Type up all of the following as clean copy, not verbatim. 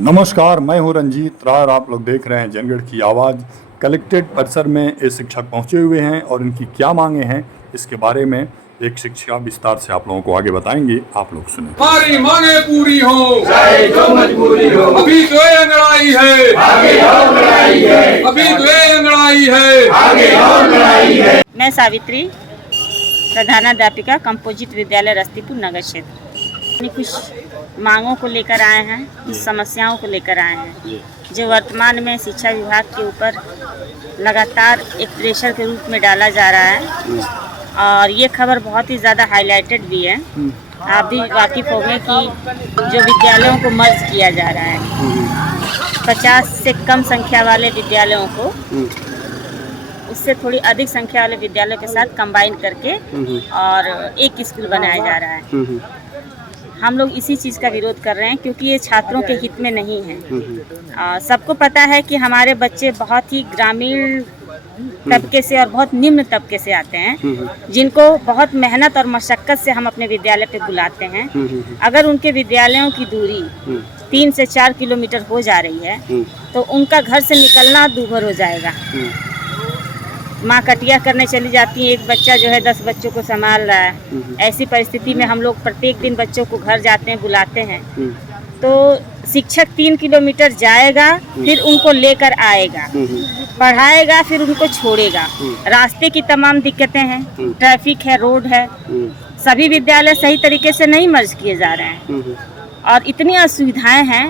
नमस्कार, मैं हूं रंजीत रार। आप लोग देख रहे हैं जनगढ़ की आवाज़। कलेक्ट्रेट परिसर में ये शिक्षक पहुंचे हुए हैं और इनकी क्या मांगे हैं इसके बारे में एक शिक्षिका विस्तार से आप लोगों को आगे बताएंगे। आप लोग सुने। हमारी मांगे पूरी हो, चाहे जो मजबूरी हो, अभी तो ये अंगड़ाई है, आगे और लड़ाई है, अभी तो ये अंगड़ाई है, आगे और लड़ाई है। मैं सावित्री, प्रधानाध्यापिका कंपोजिट विद्यालय रस्तीपुर नगर क्षेत्र। अपनी कुछ मांगों को लेकर आए हैं, कुछ समस्याओं को लेकर आए हैं जो वर्तमान में शिक्षा विभाग के ऊपर लगातार एक प्रेशर के रूप में डाला जा रहा है और ये खबर बहुत ही ज़्यादा हाईलाइटेड भी है। आप भी वाकिफ़ होंगे कि जो विद्यालयों को मर्ज किया जा रहा है, 50 से कम संख्या वाले विद्यालयों को उससे थोड़ी अधिक संख्या वाले विद्यालयों के साथ कंबाइन करके और एक स्कूल बनाया जा रहा है। हम लोग इसी चीज़ का विरोध कर रहे हैं क्योंकि ये छात्रों के हित में नहीं है। सबको पता है कि हमारे बच्चे बहुत ही ग्रामीण तबके से और बहुत निम्न तबके से आते हैं, जिनको बहुत मेहनत और मशक्क़त से हम अपने विद्यालय पे बुलाते हैं। अगर उनके विद्यालयों की दूरी 3 से 4 किलोमीटर हो जा रही है तो उनका घर से निकलना दूभर हो जाएगा। माँ कटिया करने चली जाती है, एक बच्चा जो है 10 बच्चों को संभाल रहा है। ऐसी परिस्थिति में हम लोग प्रत्येक दिन बच्चों को घर जाते हैं, बुलाते हैं, तो शिक्षक 3 किलोमीटर जाएगा, फिर उनको लेकर आएगा, पढ़ाएगा, फिर उनको छोड़ेगा। रास्ते की तमाम दिक्कतें हैं, ट्रैफिक है, रोड है, सभी विद्यालय सही तरीके से नहीं मर्ज किए जा रहे हैं और इतनी असुविधाएं हैं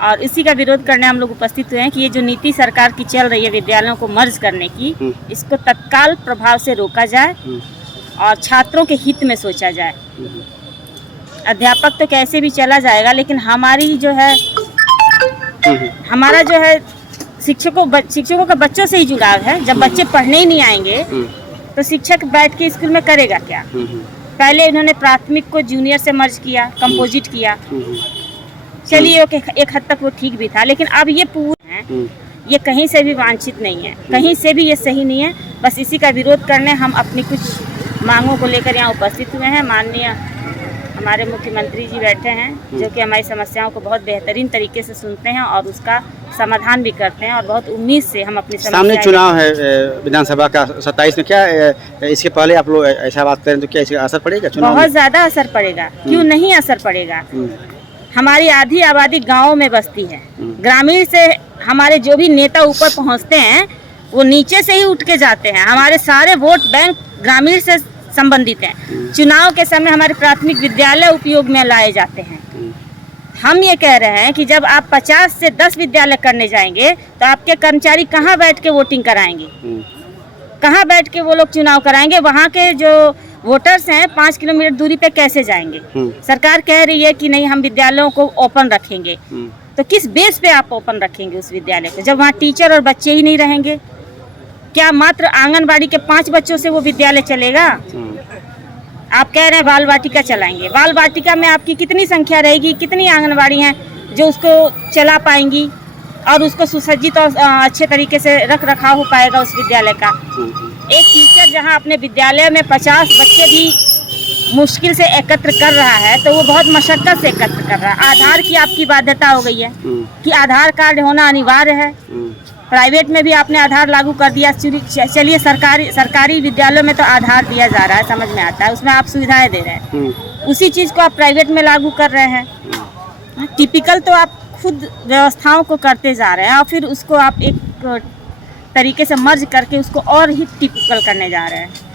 और इसी का विरोध करने हम लोग उपस्थित हुए हैं कि ये जो नीति सरकार की चल रही है विद्यालयों को मर्ज करने की, इसको तत्काल प्रभाव से रोका जाए और छात्रों के हित में सोचा जाए। अध्यापक तो कैसे भी चला जाएगा, लेकिन हमारी जो है हमारा जो है शिक्षकों का बच्चों से ही जुड़ाव है। जब बच्चे पढ़ने ही नहीं आएंगे तो शिक्षक बैठ के स्कूल में करेगा क्या। पहले इन्होंने प्राथमिक को जूनियर से मर्ज किया, कंपोजिट किया, चलिए एक हद तक वो ठीक भी था, लेकिन अब ये पूरा है, ये कहीं से भी वांछित नहीं है, कहीं से भी ये सही नहीं है। बस इसी का विरोध करने हम अपनी कुछ मांगों को लेकर यहाँ उपस्थित हुए हैं। माननीय हमारे मुख्यमंत्री जी बैठे हैं जो कि हमारी समस्याओं को बहुत बेहतरीन तरीके से सुनते हैं और उसका समाधान भी करते हैं और बहुत उम्मीद से हम अपनी सामने चुनाव है विधानसभा का 27 में, क्या इसके पहले आप लोग ऐसा बात करें तो क्या इसका असर पड़ेगा चुनाव बहुत ज़्यादा असर पड़ेगा। क्यों नहीं असर पड़ेगा। हमारी आधी आबादी गाँव में बसती है। ग्रामीण से हमारे जो भी नेता ऊपर पहुँचते हैं वो नीचे से ही उठ के जाते हैं। हमारे सारे वोट बैंक ग्रामीण से संबंधित हैं। चुनाव के समय हमारे प्राथमिक विद्यालय उपयोग में लाए जाते हैं। हम ये कह रहे हैं कि जब आप 50 से 10 विद्यालय करने जाएंगे तो आपके कर्मचारी कहाँ बैठ के वोटिंग कराएंगे, कहाँ बैठ के वो लोग चुनाव कराएंगे। वहाँ के जो वोटर्स हैं 5 किलोमीटर दूरी पे कैसे जाएंगे। सरकार कह रही है कि नहीं हम विद्यालयों को ओपन रखेंगे, तो किस बेस पे आप ओपन रखेंगे उस विद्यालय को जब वहाँ टीचर और बच्चे ही नहीं रहेंगे। क्या मात्र आंगनबाड़ी के 5 बच्चों से वो विद्यालय चलेगा। आप कह रहे हैं बाल वाटिका चलाएंगे, बाल वाटिका में आपकी कितनी संख्या रहेगी, कितनी आंगनबाड़ी हैं जो उसको चला पाएंगी और उसको सुसज्जित और अच्छे तरीके से रख रखाव हो पाएगा उस विद्यालय का। एक टीचर जहां अपने विद्यालय में 50 बच्चे भी मुश्किल से एकत्र कर रहा है तो वो बहुत मशक्कत से एकत्र कर रहा है। आधार की आपकी बाध्यता हो गई है कि आधार कार्ड होना अनिवार्य है। प्राइवेट में भी आपने आधार लागू कर दिया। चलिए सरकारी विद्यालयों में तो आधार दिया जा रहा है, समझ में आता है, उसमें आप सुविधाएं दे रहे हैं। उसी चीज़ को आप प्राइवेट में लागू कर रहे हैं। टिपिकल तो आप खुद व्यवस्थाओं को करते जा रहे हैं और फिर उसको आप एक तरीके से मर्ज करके उसको और ही टिपिकल करने जा रहे हैं।